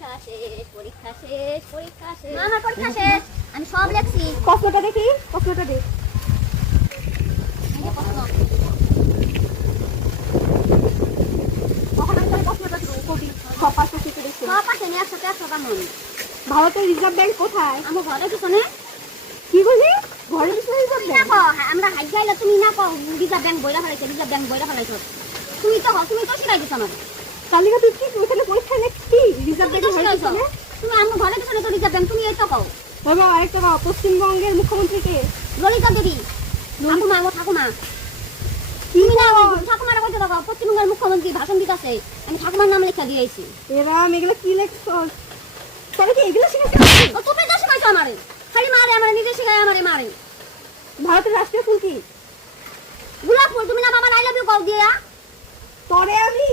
পরীক্ষা শেষ পরীক্ষা শেষ পরীক্ষা শেষ মা আমার পরীক্ষা শেষ আমি সব লিখছি প্রশ্নটা দেখি প্রশ্নটা দেখ এই যে প্রশ্ন কখন আমি তাহলে প্রশ্নটা করি সব পাঁচটা শিখে দেখছি সব পাশে নিয়ে একসাথে একশো কেমন ভারতের রিজার্ভ ব্যাংক কোথায় আমার ঘরে পিছনে কি বলি ঘরের পিছনে রিজার্ভ না ব্যাংক কো আমরা হাইট গাইলে তুমি না কো রিজার্ভ ব্যাংক বইরা ফেলাইছো রিজার্ভ ব্যাংক বইরা ফেলাইছো তুমি তো শিখাই দিছো আমার তালিকা তুই কি ওখানে পরীক্ষা লিখছি রিজার্ভ ব্যাংক ঘরের পিছনে তুমি আমার ঘরে পিছনে তো রিজার্ভ ব্যাংক তুমি এই তো কও বাবা আরেকটা বাবা পশ্চিমবঙ্গের মুখ্যমন্ত্রী কে ললিতা দেবী ঠাকুমা আমার ঠাকুমা তুমি না ঠাকুমার কইতে দাও পশ্চিমবঙ্গের মুখ্যমন্ত্রী ভাষণ দিতেছে আমি ঠাকুমার নাম লেখা দিয়েছি এরা এগুলো কি লিখছো তাহলে কি এগুলো শিখেছো তুমি তো শিখাইছো আমারে খালি মারে আমার নিজে শিখায় আমারে মারে ভারতের রাষ্ট্রীয় ফুল কি গোলাপ ফুল তুমি না বাবা আই লাভ ইউ কও দিয়া তরে আমি